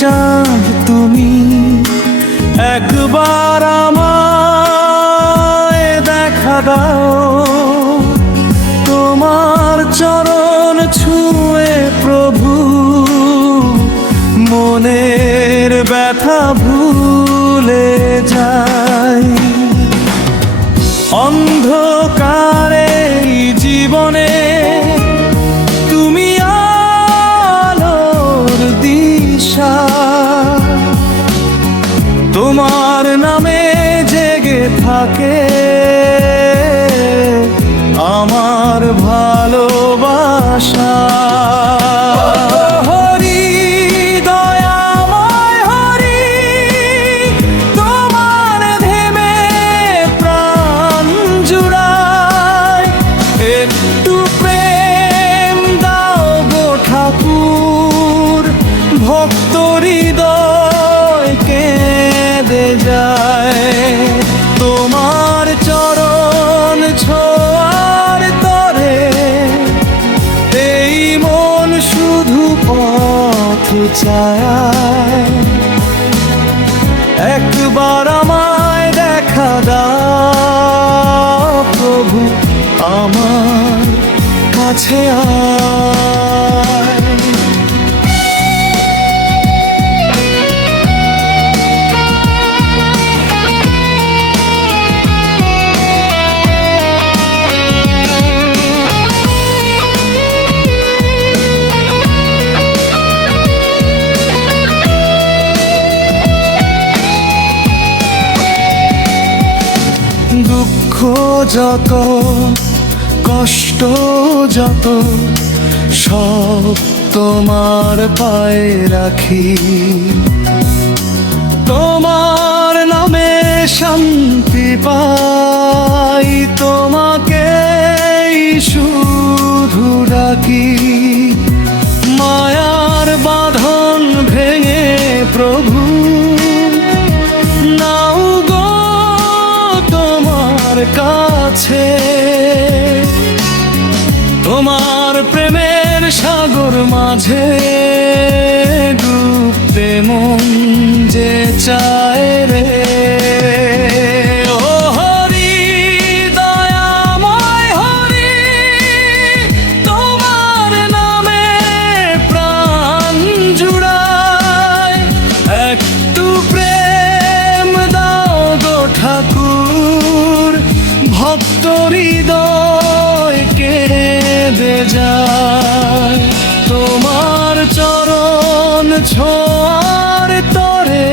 চাঁদ তুমি, একবার আমায় দেখা দাও। তোমার চরণ ছুঁয়ে প্রভু মনের ব্যথা ভুলে যাই। অন্ধকারে জীবনে তুমি আলোর দিশা, তোমার নামে জেগে থাকে আমার ভালোবাসা। হরি দয়াময় হরি, তোমার ধ্যানে প্রাণ জুড়ায়। একটু প্রেম দাও গো ঠাকুর, ভক্ত হৃদয় কেঁদে যায়। তোমার চরণ ছোঁয়ার তরে এই মন শুধু পথ চায়। একবার আমায় দেখা দাও প্রভু, আমার কাছে আয়। দুঃখ যত, কষ্ট যত, সব তোমার পায়ে রাখি। তোমার নামে শান্তি পাই, তোমাকেই শুধু ডাকি। মায়ার বাঁধন ভেঙে প্রভু নাও গো তোমার কাছে। তোমার প্রেমের সাগর মাঝে ডুবতে মন যে চায় রে। ও হরি দয়াময় হরি, তোমার নামে প্রাণ জুড়ায়। একটু প্রেম দাও গো ঠাকুর, ভক্ত হৃদয় কেঁদে যায়। তোমার চরণ ছোঁয়ার তরে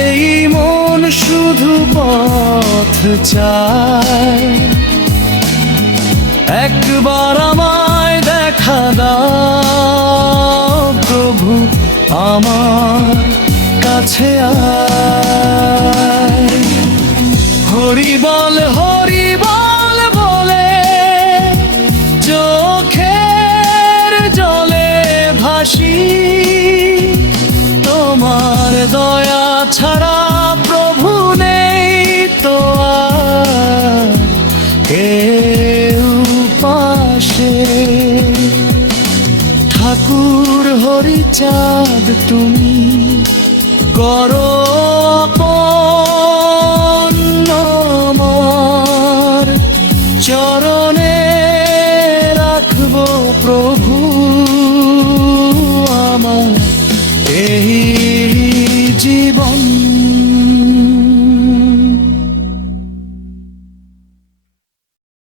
এই মন শুধু পথ চায়। একবার আমায় দেখা দাও প্রভু, আমার কাছে আয়। হরি বল বলে চোখের জলে ভাসি। তোমার দয়া ছাড়া প্রভু নেই তো আর কেউ পাশে। ঠাকুর হরি চাঁদ তুমি করো আপন,